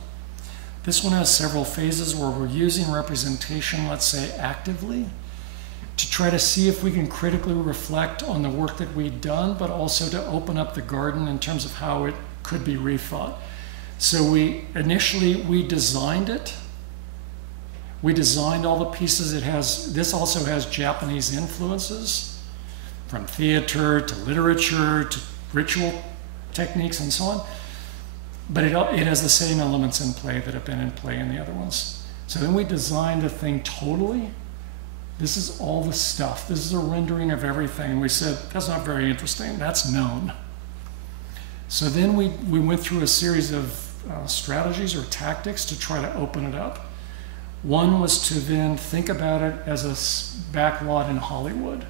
This one has several phases where we're using representation, let's say actively, to try to see if we can critically reflect on the work that we've done, but also to open up the garden in terms of how it could be rethought. So initially we designed it. We designed all the pieces. This also has Japanese influences, from theater to literature to ritual techniques and so on. But it has the same elements in play that have been in play in the other ones. So then we designed the thing totally. This is all the stuff. This is a rendering of everything. And we said, that's not very interesting. That's known. So then we went through a series of strategies or tactics to try to open it up. One was to then think about it as a backlot in Hollywood,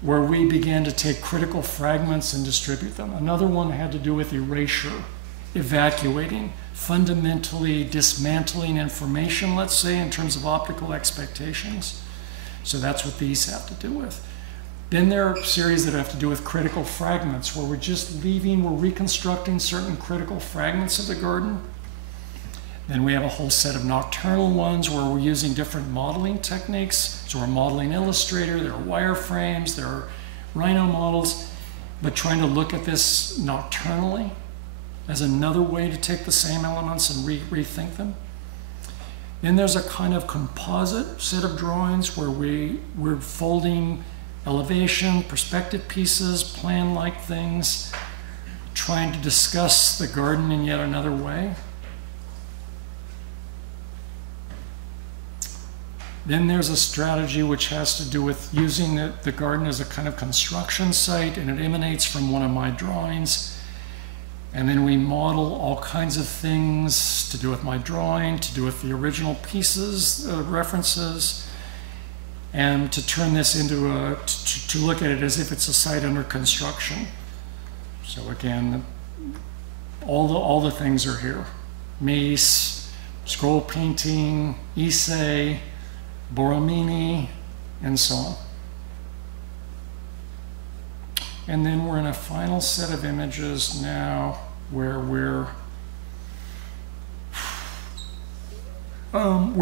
where we began to take critical fragments and distribute them. Another one had to do with erasure, evacuating, fundamentally dismantling information, let's say, in terms of optical expectations. So that's what these have to do with. Then there are series that have to do with critical fragments, where we're just we're reconstructing certain critical fragments of the garden. Then we have a whole set of nocturnal ones where we're using different modeling techniques. So we're modeling Illustrator, there are wireframes, there are Rhino models, but trying to look at this nocturnally as another way to take the same elements and rethink them. Then there's a kind of composite set of drawings where we're folding elevation, perspective pieces, plan-like things, trying to discuss the garden in yet another way. Then there's a strategy which has to do with using the garden as a kind of construction site, and it emanates from one of my drawings. And then we model all kinds of things to do with my drawing, to do with the original pieces, references, and to turn this into to look at it as if it's a site under construction. So again, all the things are here. Mies, scroll painting, Issei, Borromini, and so on. And then we're in a final set of images now where we're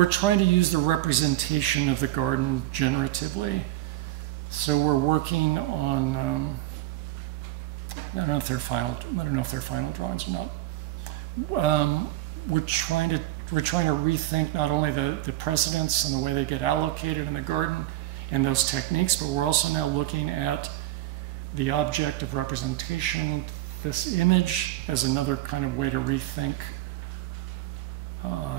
trying to use the representation of the garden generatively. So we're working on, I don't know if they're final drawings or not. We're trying to rethink not only the precedents and the way they get allocated in the garden and those techniques, but we're also now looking at the object of representation, this image, as another kind of way to rethink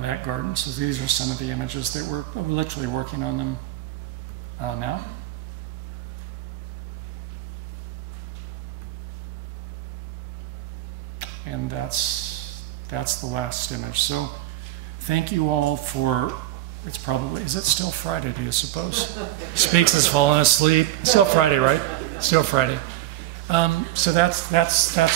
that garden. So these are some of the images that we're literally working on them now. And that's the last image. So thank you all for, is it still Friday, do you suppose? Speaks has fallen asleep. Still Friday, right? Still Friday. So that's yeah.